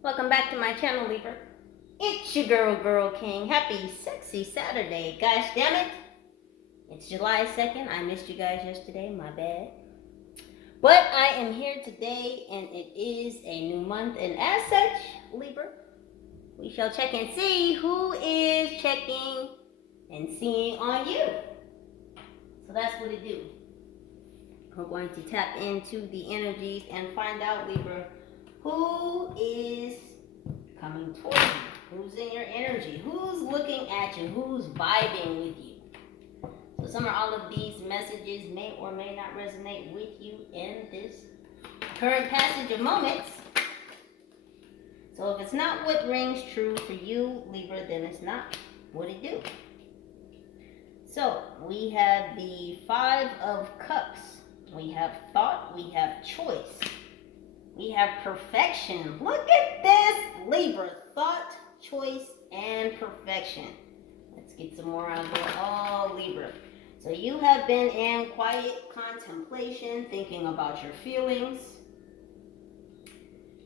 Welcome back to my channel, Libra. It's your girl, King. Happy sexy Saturday. Gosh damn it. It's July 2nd. I missed you guys yesterday. My bad. But I am here today, and it is a new month. And as such, Libra, we shall check and see who is checking and seeing on you. So that's what it do. We're going to tap into the energies and find out, Libra, who is coming towards you, who's in your energy, who's looking at you, who's vibing with you. So some or all of these messages may or may not resonate with you in this current passage of moments. So if it's not what rings true for you, Libra, then it's not what it do. So we have the Five of Cups. We have thought, we have choice. We have perfection. Look at this, Libra. Thought, choice, and perfection. Let's get some more out there. Oh, Libra. So you have been in quiet contemplation, thinking about your feelings,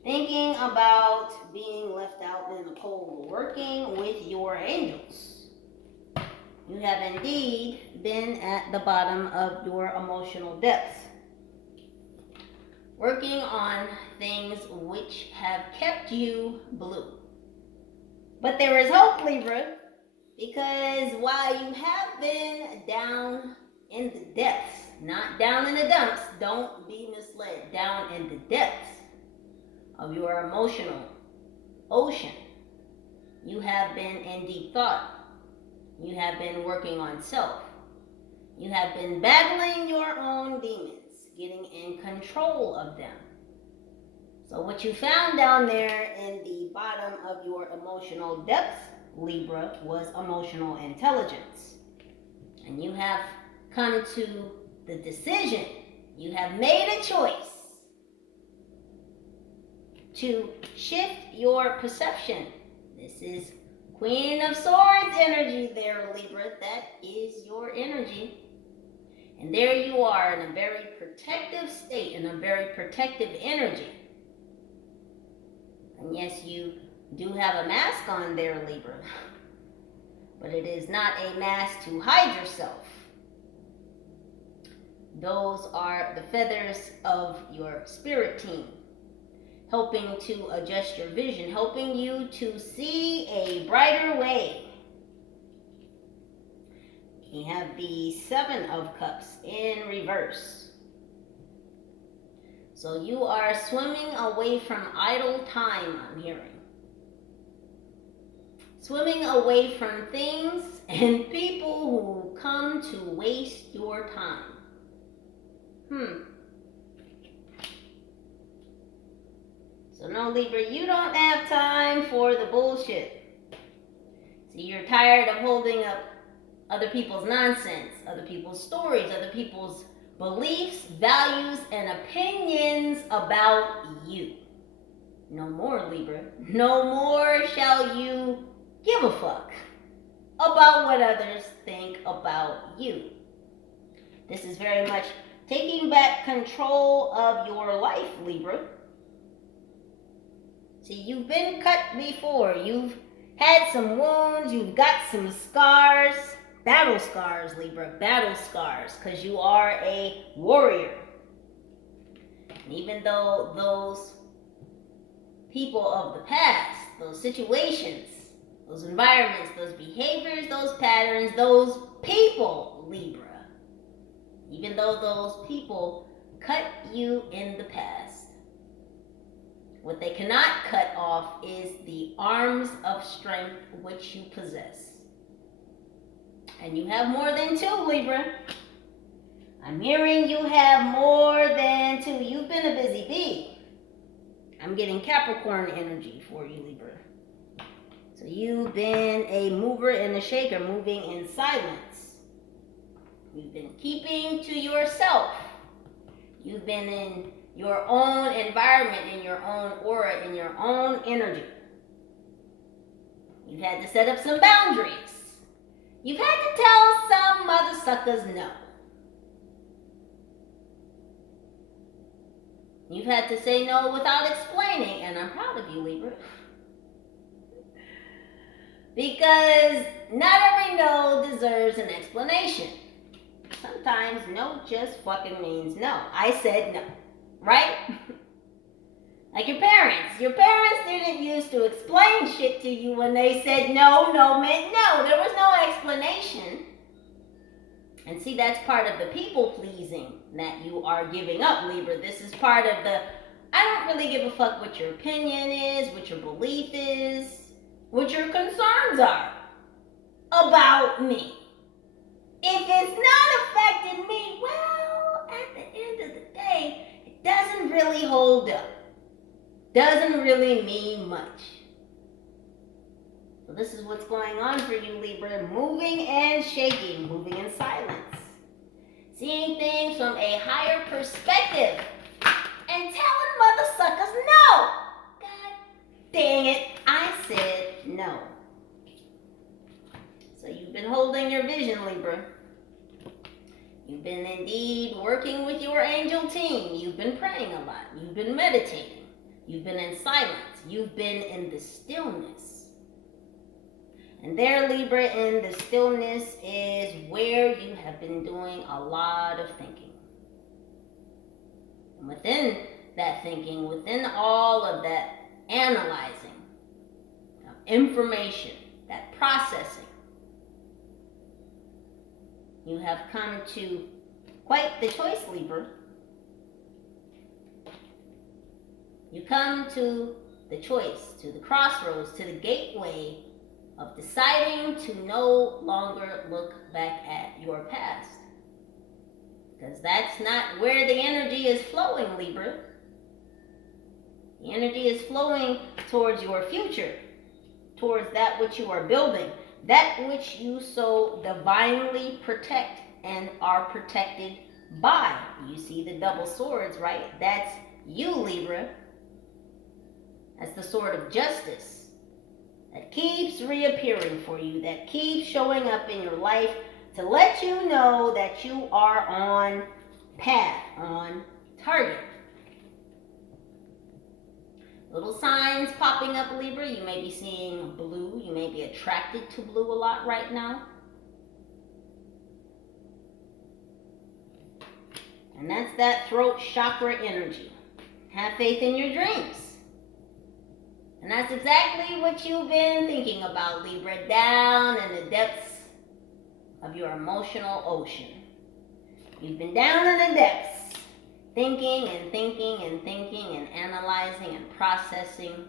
thinking about being left out in the cold, working with your angels. You have indeed been at the bottom of your emotional depths, working on things which have kept you blue. But there is hope, Libra, because while you have been down in the depths, not down in the dumps, don't be misled, down in the depths of your emotional ocean, you have been in deep thought. You have been working on self. You have been battling your own demons, getting in control of them. So what you found down there in the bottom of your emotional depths, Libra, was emotional intelligence. And you have come to the decision, you have made a choice to shift your perception. This is Queen of Swords energy there, Libra. That is your energy. And there you are in a very protective state, in a very protective energy. And yes, you do have a mask on there, Libra. But it is not a mask to hide yourself. Those are the feathers of your spirit team, helping to adjust your vision, helping you to see a brighter way. You have the Seven of Cups in reverse. So you are swimming away from idle time, I'm hearing. Swimming away from things and people who come to waste your time. So no, Libra, you don't have time for the bullshit. See, you're tired of holding up other people's nonsense, other people's stories, other people's beliefs, values, and opinions about you. No more, Libra. No more shall you give a fuck about what others think about you. This is very much taking back control of your life, Libra. See, you've been cut before. You've had some wounds. You've got some scars. Battle scars, Libra. Battle scars. Because you are a warrior. And even though those people of the past, those situations, those environments, those behaviors, those patterns, those people, Libra, even though those people cut you in the past, what they cannot cut off is the arms of strength which you possess. And you have more than two, Libra. I'm hearing you have more than two. You've been a busy bee. I'm getting Capricorn energy for you, Libra. So you've been a mover and a shaker, moving in silence. You've been keeping to yourself. You've been in your own environment, in your own aura, in your own energy. You've had to set up some boundaries. You've had to tell some mother suckers no. You've had to say no without explaining, and I'm proud of you, Libra. Because not every no deserves an explanation. Sometimes no just fucking means no. I said no, right? Like your parents. Your parents didn't used to explain shit to you when they said no, no meant no. There was no explanation. And see, that's part of the people pleasing that you are giving up, Libra. This is part of the, I don't really give a fuck what your opinion is, what your belief is, what your concerns are about me. If it's not affecting me, well, at the end of the day, it doesn't really hold up. Doesn't really mean much. So this is what's going on for you, Libra. Moving and shaking, moving in silence. Seeing things from a higher perspective. And telling mother suckers no. God dang it, I said no. So you've been holding your vision, Libra. You've been indeed working with your angel team. You've been praying a lot. You've been meditating. You've been in silence. You've been in the stillness. And there, Libra, in the stillness is where you have been doing a lot of thinking. And within that thinking, within all of that analyzing of information, that processing, you have come to quite the choice, Libra. You come to the choice, to the crossroads, to the gateway of deciding to no longer look back at your past. Because that's not where the energy is flowing, Libra. The energy is flowing towards your future, towards that which you are building, that which you so divinely protect and are protected by. You see the double swords, right? That's you, Libra. That's the sword of justice that keeps reappearing for you, that keeps showing up in your life to let you know that you are on path, on target. Little signs popping up, Libra. You may be seeing blue. You may be attracted to blue a lot right now. And that's that throat chakra energy. Have faith in your dreams. And that's exactly what you've been thinking about, Libra, down in the depths of your emotional ocean. You've been down in the depths, thinking and thinking and thinking and analyzing and processing,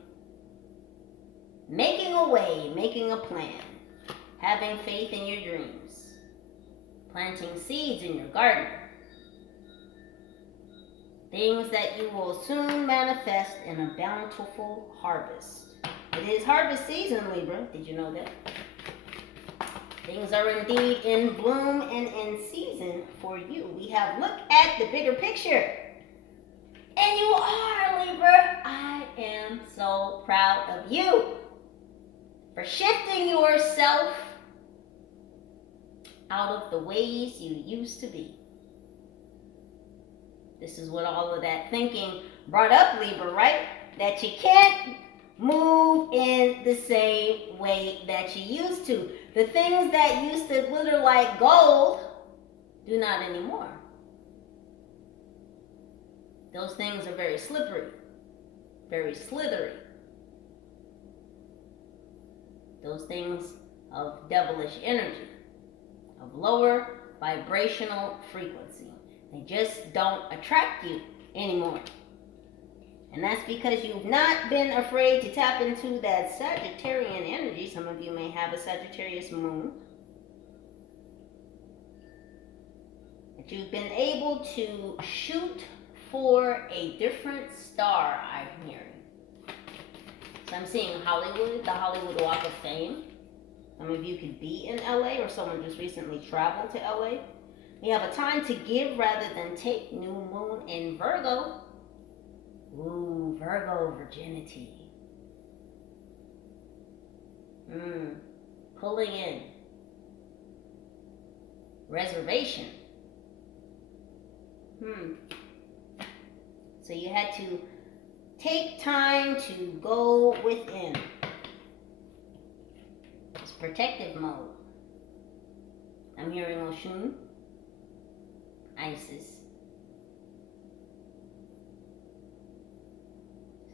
making a way, making a plan, having faith in your dreams, planting seeds in your garden. Things that you will soon manifest in a bountiful harvest. It is harvest season, Libra. Did you know that? Things are indeed in bloom and in season for you. We have looked at the bigger picture. And you are, Libra. I am so proud of you for shifting yourself out of the ways you used to be. This is what all of that thinking brought up, Libra, right? That you can't move in the same way that you used to. The things that used to glitter like gold do not anymore. Those things are very slippery, very slithery. Those things of devilish energy, of lower vibrational frequency. They just don't attract you anymore. And that's because you've not been afraid to tap into that Sagittarian energy. Some of you may have a Sagittarius moon. That you've been able to shoot for a different star, I'm hearing. So I'm seeing Hollywood, the Hollywood Walk of Fame. Some of you could be in LA, or someone just recently traveled to LA. We have a time to give rather than take. New moon in Virgo. Ooh, Virgo virginity. Pulling in. Reservation. So you had to take time to go within. It's protective mode. I'm hearing Oshun, Isis.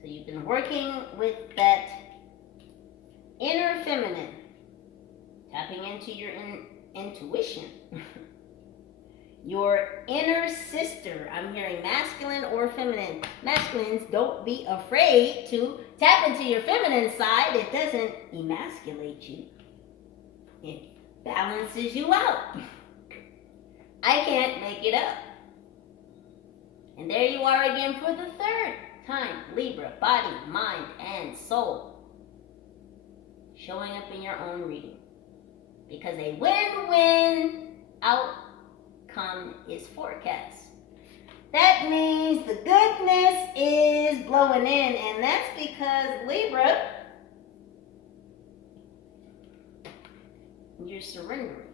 So you've been working with that inner feminine, tapping into your intuition. Your inner sister. I'm hearing masculine or feminine. Masculines, don't be afraid to tap into your feminine side. It doesn't emasculate you. It balances you out. I can't make it up. And there you are again for the third time. Libra, body, mind, and soul. Showing up in your own reading. Because a win-win outcome is forecast. That means the goodness is blowing in, and that's because Libra, you're surrendering.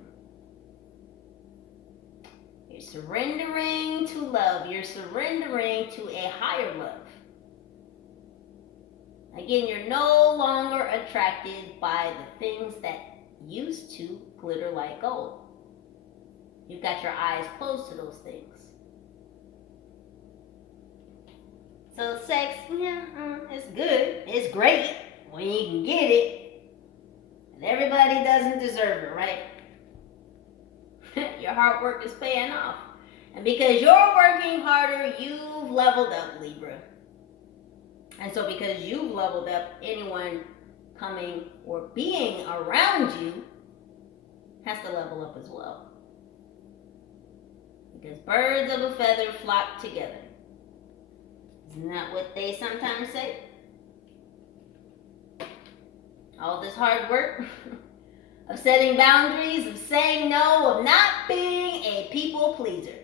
You're surrendering to love. You're surrendering to a higher love. Again, you're no longer attracted by the things that used to glitter like gold. You've got your eyes closed to those things. So sex, it's good. It's great when you can get it. And everybody doesn't deserve it, right? Your hard work is paying off. And because you're working harder, you've leveled up, Libra. And so because you've leveled up, anyone coming or being around you has to level up as well. Because birds of a feather flock together. Isn't that what they sometimes say? All this hard work of setting boundaries, of saying no, of not being a people pleaser.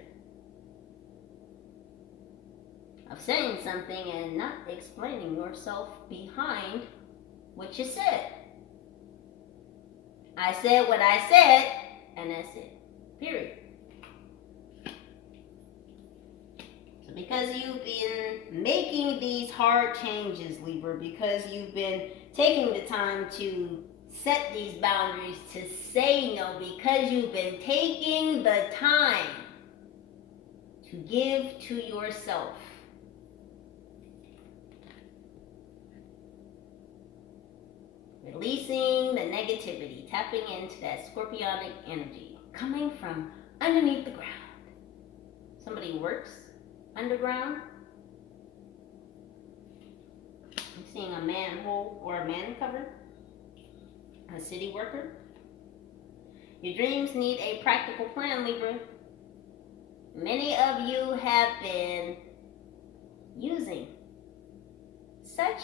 Of saying something and not explaining yourself behind what you said. I said what I said, and that's it. Period. So because you've been making these hard changes, Libra, because you've been taking the time to set these boundaries, to say no, because you've been taking the time to give to yourself. Releasing the negativity, tapping into that scorpionic energy coming from underneath the ground. Somebody works underground. I'm seeing a manhole or a man cover. A city worker. Your dreams need a practical plan, Libra. Many of you have been using such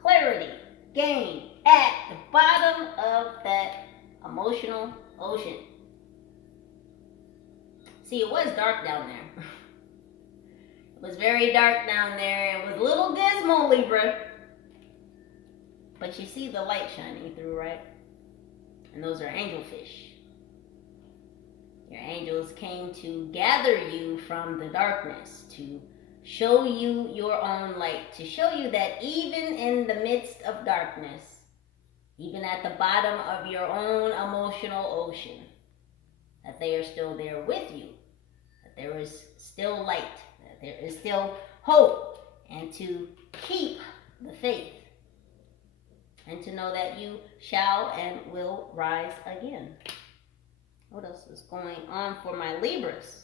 clarity gained at the bottom of that emotional ocean. See, it was dark down there. It was very dark down there. It was a little dismal, Libra. But you see the light shining through, right? And those are angelfish. Your angels came to gather you from the darkness, to show you your own light, to show you that even in the midst of darkness, even at the bottom of your own emotional ocean, that they are still there with you, that there is still light, that there is still hope, and to keep the faith, and to know that you shall and will rise again. What else is going on for my Libras?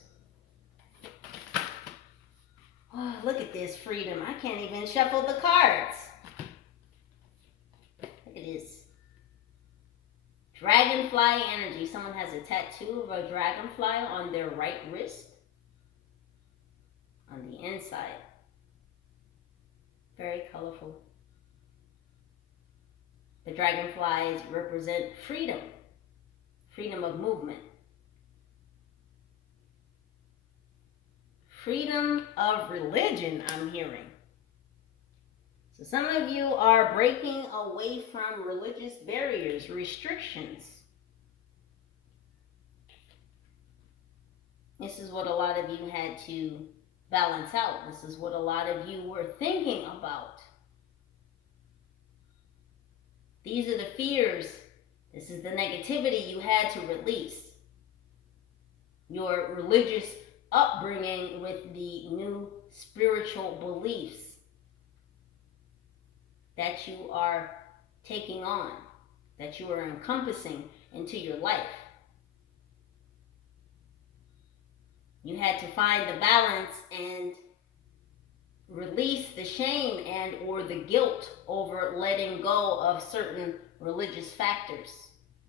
Oh, look at this freedom. I can't even shuffle the cards. Look at this. Dragonfly energy. Someone has a tattoo of a dragonfly on their right wrist. On the inside. Very colorful. The dragonflies represent freedom. Freedom of movement. Freedom of religion, I'm hearing. So some of you are breaking away from religious barriers, restrictions. This is what a lot of you had to balance out. This is what a lot of you were thinking about. These are the fears. This is the negativity you had to release. Your religious upbringing with the new spiritual beliefs that you are taking on, that you are encompassing into your life. You had to find the balance and release the shame and or the guilt over letting go of certain religious factors,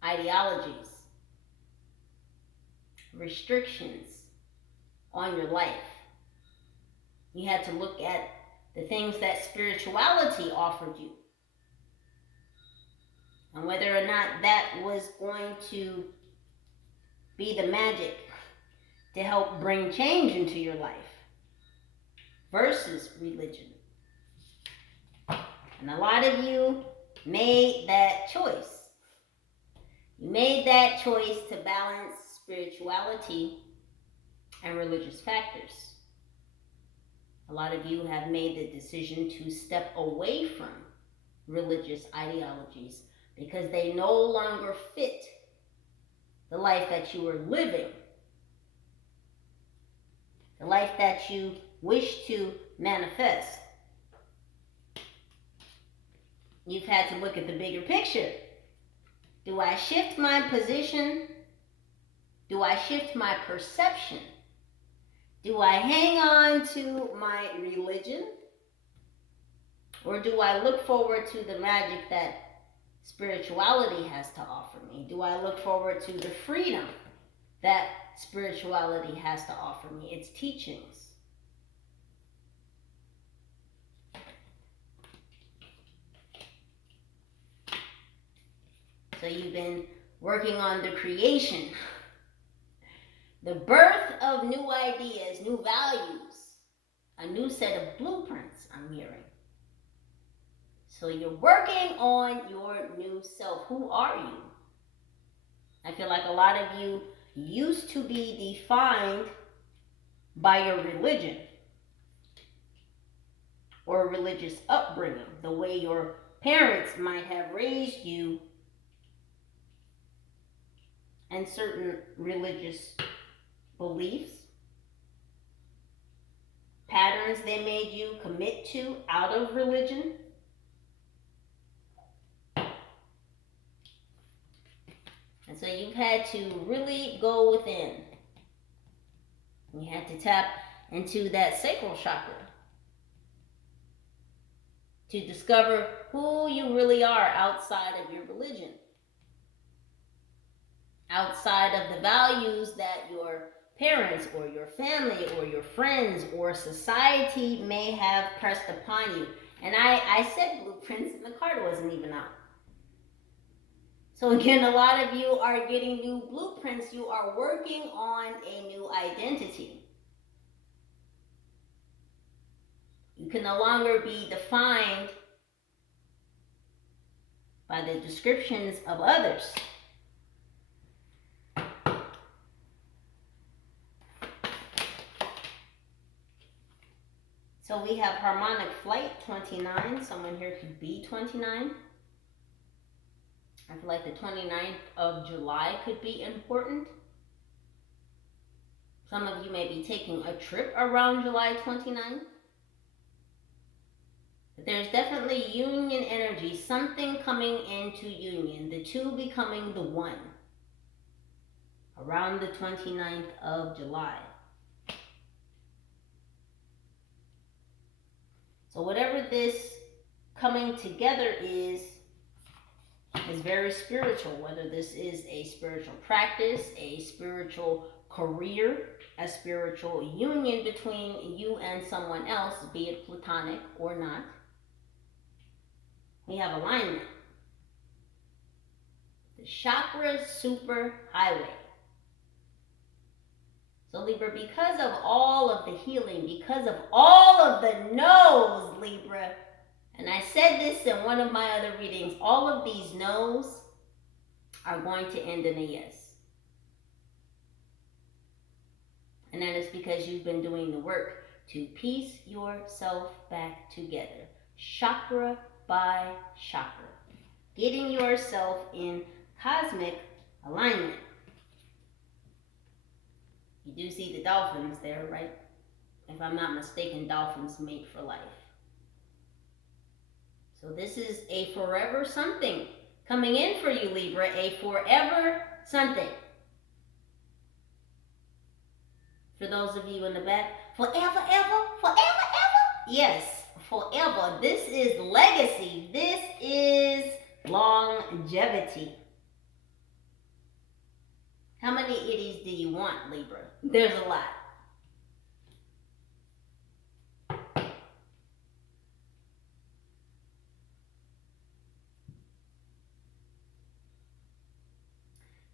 ideologies, restrictions on your life. You had to look at the things that spirituality offered you and whether or not that was going to be the magic to help bring change into your life versus religion. And a lot of you made that choice. You made that choice to balance spirituality and religious factors. A lot of you have made the decision to step away from religious ideologies because they no longer fit the life that you were living, the life that you wish to manifest. You've had to look at the bigger picture. Do I shift my position? Do I shift my perception? Do I hang on to my religion? Or do I look forward to the magic that spirituality has to offer me? Do I look forward to the freedom that spirituality has to offer me, its teachings? So you've been working on the creation, the birth of new ideas, new values, a new set of blueprints, I'm hearing. So you're working on your new self. Who are you? I feel like a lot of you used to be defined by your religion or religious upbringing, the way your parents might have raised you, and certain religious beliefs, patterns they made you commit to out of religion. And so you've had to really go within. You had to tap into that sacral chakra to discover who you really are outside of your religion, outside of the values that your parents or your family or your friends or society may have pressed upon you. And I said blueprints and the card wasn't even out. So again, a lot of you are getting new blueprints. You are working on a new identity. You can no longer be defined by the descriptions of others. So we have harmonic flight 29. Someone here could be 29. I feel like the 29th of July could be important. Some of you may be taking a trip around July 29th. But there's definitely union energy, something coming into union, the two becoming the one around the 29th of July. So whatever this coming together is very spiritual, whether this is a spiritual practice, a spiritual career, a spiritual union between you and someone else, be it platonic or not. We have alignment. The chakra super highway. So Libra, because of all of the healing, because of all of the no's, Libra, and I said this in one of my other readings, all of these no's are going to end in a yes. And that is because you've been doing the work to piece yourself back together, chakra by chakra, getting yourself in cosmic alignment. You do see the dolphins there, right? If I'm not mistaken, dolphins mate for life. So this is a forever something coming in for you, Libra, a forever something. For those of you in the back, forever, ever, forever, ever? Yes, forever. This is legacy. This is longevity. How many itties do you want, Libra? There's a lot.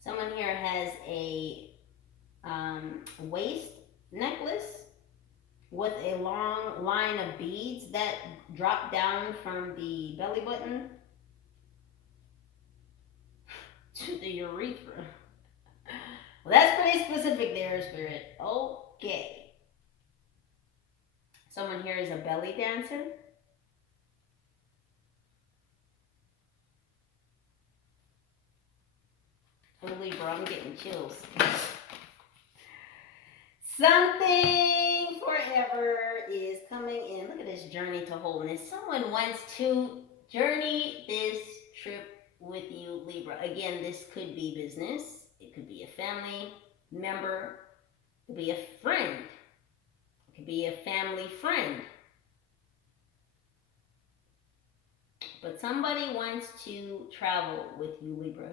Someone here has a waist necklace with a long line of beads that drop down from the belly button to the urethra. Well, that's pretty specific there, Spirit. Okay. Someone here is a belly dancer. Oh, Libra, I'm getting chills. Something forever is coming in. Look at this journey to wholeness. Someone wants to journey this trip with you, Libra. Again, this could be business. It could be a family member. It could be a friend. It could be a family friend. But somebody wants to travel with you, Libra.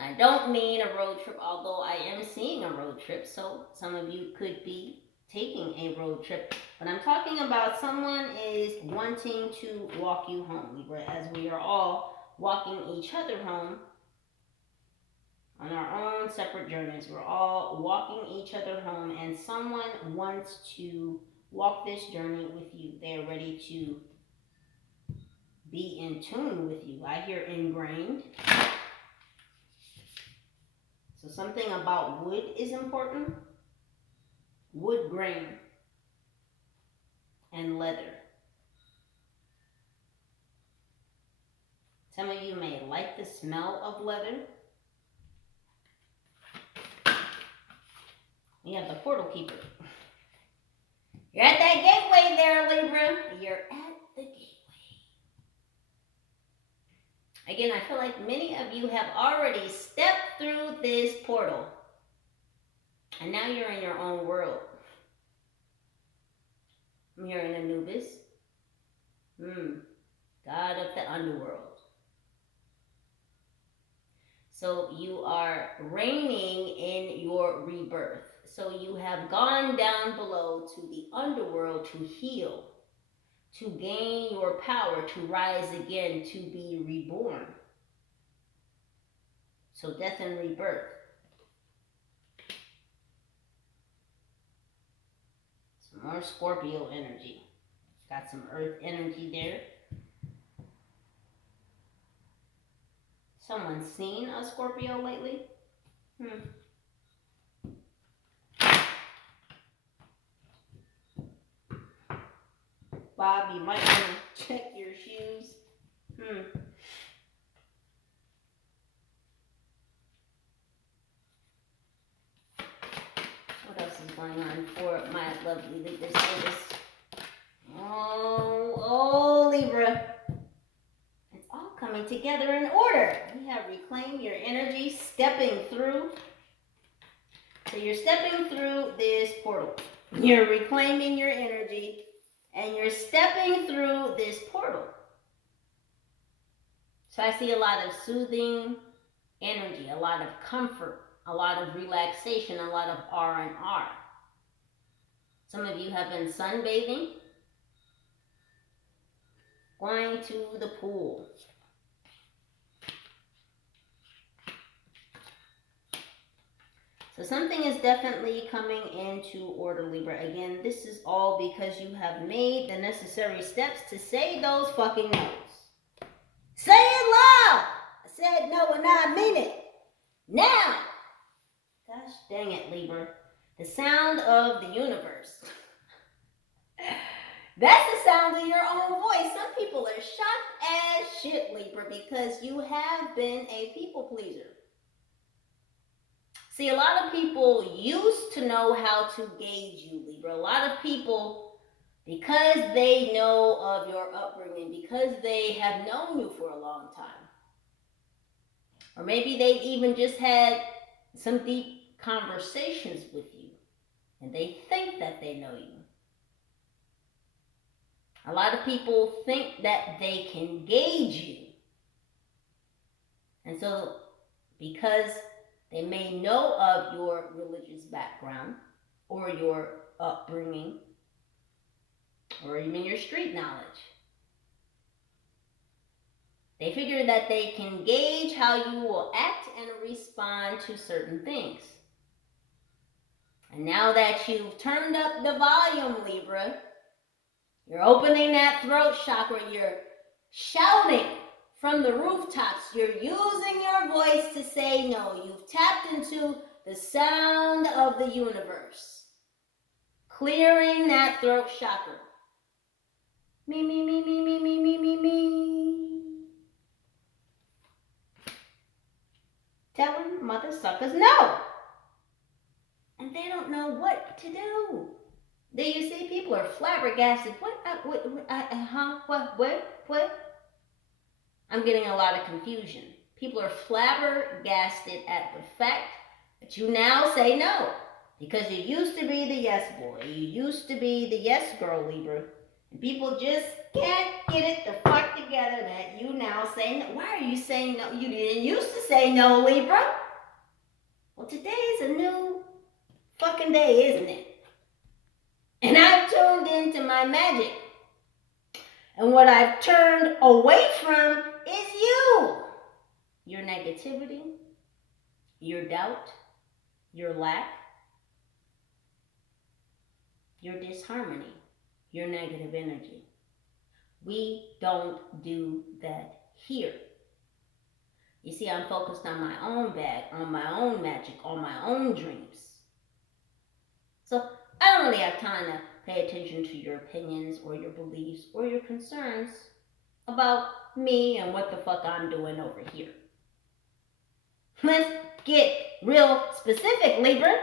I don't mean a road trip, although I am seeing a road trip, so some of you could be taking a road trip. But I'm talking about someone is wanting to walk you home, Libra, as we are all walking each other home on our own separate journeys. We're all walking each other home, and someone wants to walk this journey with you. They're ready to be in tune with you. I hear ingrained. So something about wood is important. Wood grain and leather. Some of you may like the smell of leather. We have the portal keeper. You're at that gateway there, Libra. You're at the gateway. Again, I feel like many of you have already stepped through this portal. And now you're in your own world. I'm hearing Anubis. God of the underworld. So you are reigning in your rebirth. So you have gone down below to the underworld to heal, to gain your power, to rise again, to be reborn. So death and rebirth. Some more Scorpio energy. Got some earth energy there. Someone seen a Scorpio lately? Bob, you might want to check your shoes. What else is going on for my lovely Libra? Oh, Libra. It's all coming together in order. You have reclaimed your energy, stepping through. So you're stepping through this portal. You're reclaiming your energy, and you're stepping through this portal. So I see a lot of soothing energy, a lot of comfort, a lot of relaxation, a lot of R&R. Some of you have been sunbathing, going to the pool. So something is definitely coming into order, Libra. Again, this is all because you have made the necessary steps to say those fucking no's. Say it loud! I said no and I mean it. Now! Gosh dang it, Libra. The sound of the universe. That's the sound of your own voice. Some people are shocked as shit, Libra, because you have been a people pleaser. See, a lot of people used to know how to gauge you, Libra. A lot of people, because they know of your upbringing, because they have known you for a long time, or maybe they've even just had some deep conversations with you, and they think that they know you. A lot of people think that they can gauge you. And so, because they may know of your religious background or your upbringing or even your street knowledge, they figure that they can gauge how you will act and respond to certain things. And now that you've turned up the volume, Libra, you're opening that throat chakra, you're shouting from the rooftops, you're using your voice to say no. You've tapped into the sound of the universe, clearing that throat chakra. Me, me, me, me, me, me, me, me, me. Telling mother suckers no. And they don't know what to do. Do you see? People are flabbergasted. What? I'm getting a lot of confusion. People are flabbergasted at the fact that you now say no. Because you used to be the yes boy. You used to be the yes girl, Libra. And people just can't get it the fuck together that you now say no. Why are you saying no? You didn't used to say no, Libra. Well, today is a new fucking day, isn't it? And I've tuned into my magic. And what I've turned away from is you. Your negativity, your doubt, your lack, your disharmony, your negative energy. We don't do that here. You see, I'm focused on my own bag, on my own magic, on my own dreams. So I don't really have time to pay attention to your opinions or your beliefs or your concerns about me and what the fuck I'm doing over here. Let's get real specific, Libra.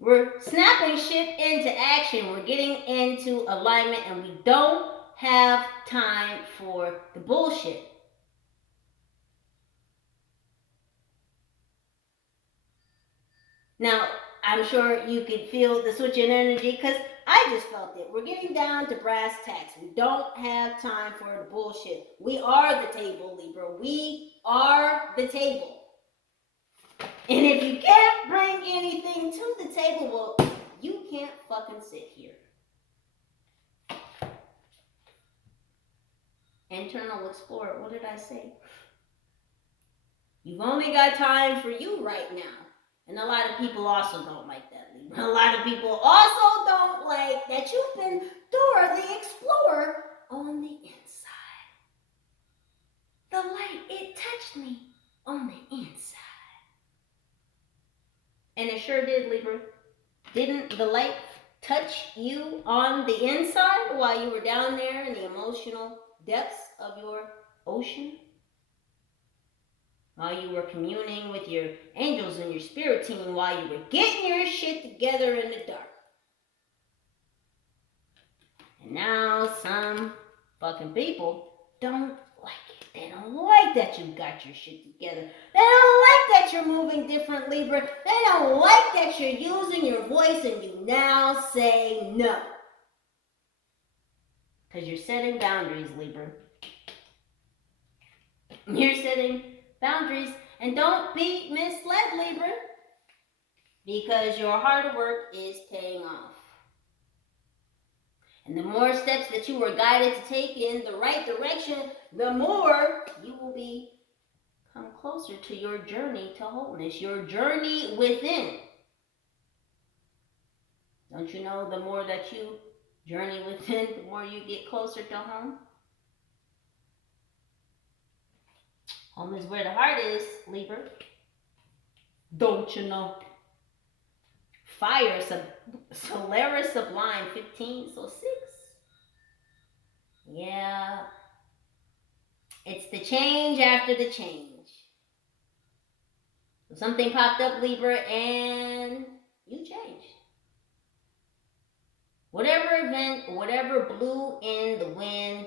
We're snapping shit into action. We're getting into alignment, and we don't have time for the bullshit. Now, I'm sure you could feel the switch in energy because I just felt it. We're getting down to brass tacks. We don't have time for the bullshit. We are the table, Libra. We are the table. And if you can't bring anything to the table, well, you can't fucking sit here. Internal explorer, what did I say? You've only got time for you right now. And a lot of people also don't like that, Libra. A lot of people also don't like that you've been Dora the Explorer on the inside. The light, it touched me on the inside. And it sure did, Libra. Didn't the light touch you on the inside while you were down there in the emotional depths of your ocean? While you were communing with your angels and your spirit team, while you were getting your shit together in the dark. And now some fucking people don't like it. They don't like that you got your shit together. They don't like that you're moving different, Libra. They don't like that you're using your voice and you now say no. Because you're setting boundaries, Libra. You're setting boundaries. And don't be misled, Libra, because your hard work is paying off. And the more steps that you were guided to take in the right direction, the more you will come closer to your journey to wholeness, your journey within. Don't you know the more that you journey within, the more you get closer to home? Home is where the heart is, Libra. Don't you know? fire, Solaris Sublime 15, so 6. Yeah, it's the change after the change. So something popped up, Libra, and you changed. Whatever event, whatever blew in the wind,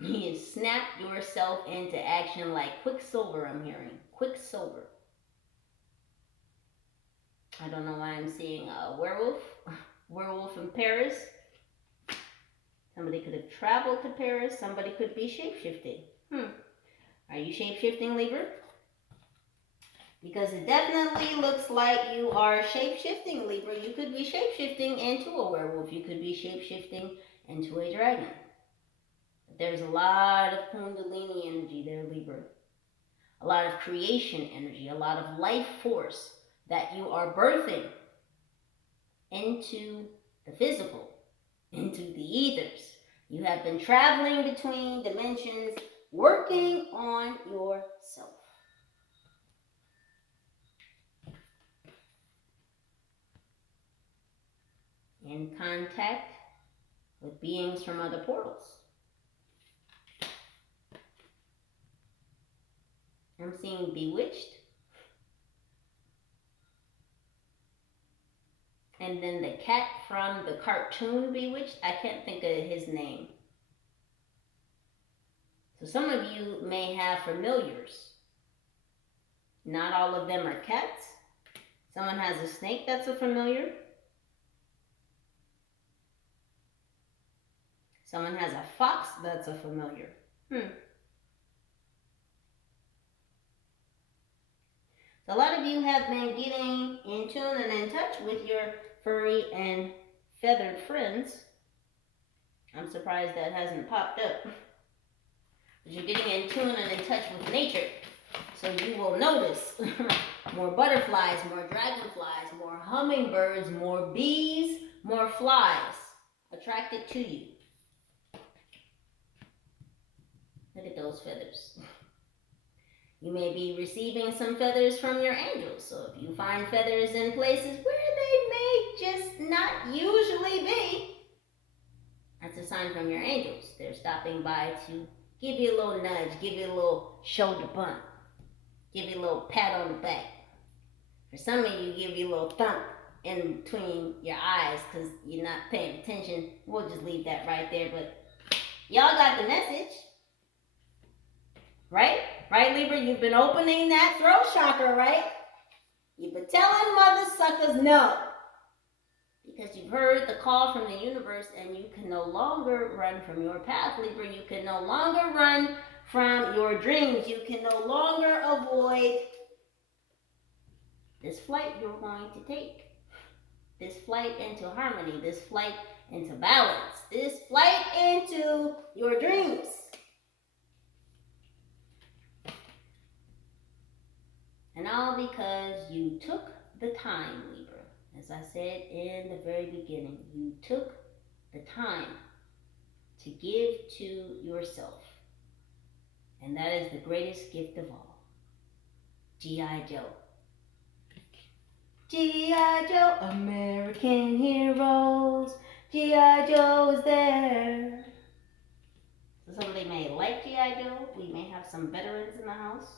you snapped yourself into action like Quicksilver, I'm hearing. Quicksilver. I don't know why I'm seeing a werewolf. Werewolf in Paris. Somebody could have traveled to Paris. Somebody could be shapeshifting. Are you shapeshifting, Libra? Because it definitely looks like you are shapeshifting, Libra. You could be shapeshifting into a werewolf. You could be shapeshifting into a dragon. There's a lot of Kundalini energy there, Libra. A lot of creation energy, a lot of life force that you are birthing into the physical, into the ethers. You have been traveling between dimensions, working on yourself. In contact with beings from other portals. I'm seeing Bewitched. And then the cat from the cartoon Bewitched, I can't think of his name. So some of you may have familiars. Not all of them are cats. Someone has a snake that's a familiar. Someone has a fox that's a familiar. So a lot of you have been getting in tune and in touch with your furry and feathered friends. I'm surprised that hasn't popped up. But you're getting in tune and in touch with nature. So you will notice more butterflies, more dragonflies, more hummingbirds, more bees, more flies attracted to you. Look at those feathers. You may be receiving some feathers from your angels. So if you find feathers in places where they may just not usually be, that's a sign from your angels. They're stopping by to give you a little nudge, give you a little shoulder bump, give you a little pat on the back. For some of you, give you a little thump in between your eyes because you're not paying attention. We'll just leave that right there. But y'all got the message. Right? Right, Libra? You've been opening that throat chakra, right? You've been telling mother suckers no. Because you've heard the call from the universe and you can no longer run from your path, Libra. You can no longer run from your dreams. You can no longer avoid this flight you're going to take. This flight into harmony. This flight into balance. This flight into your dreams. And all because you took the time, Libra. As I said in the very beginning, you took the time to give to yourself. And that is the greatest gift of all. G.I. Joe. G.I. Joe, American heroes. G.I. Joe is there. So somebody may like G.I. Joe. We may have some veterans in the house.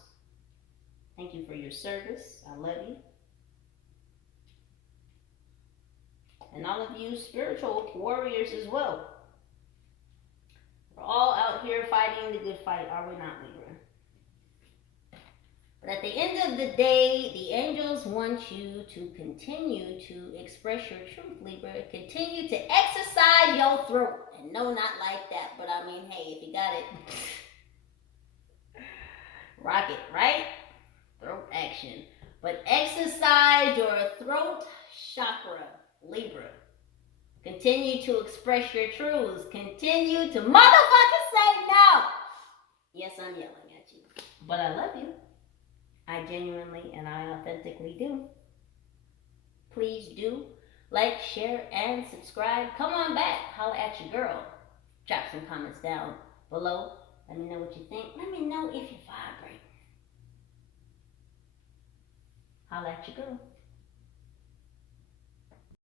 Thank you for your service. I love you. And all of you spiritual warriors as well. We're all out here fighting the good fight, are we not, Libra? But at the end of the day, the angels want you to continue to express your truth, Libra. Continue to exercise your throat. And no, not like that, but I mean, hey, if you got it, rock it, right? Throat action. But exercise your throat chakra, Libra. Continue to express your truths. Continue to motherfucking say no. Yes, I'm yelling at you. But I love you. I genuinely and I authentically do. Please do like, share, and subscribe. Come on back. Holla at your girl. Drop some comments down below. Let me know what you think. Let me know if you vibrate. Holla at your girl.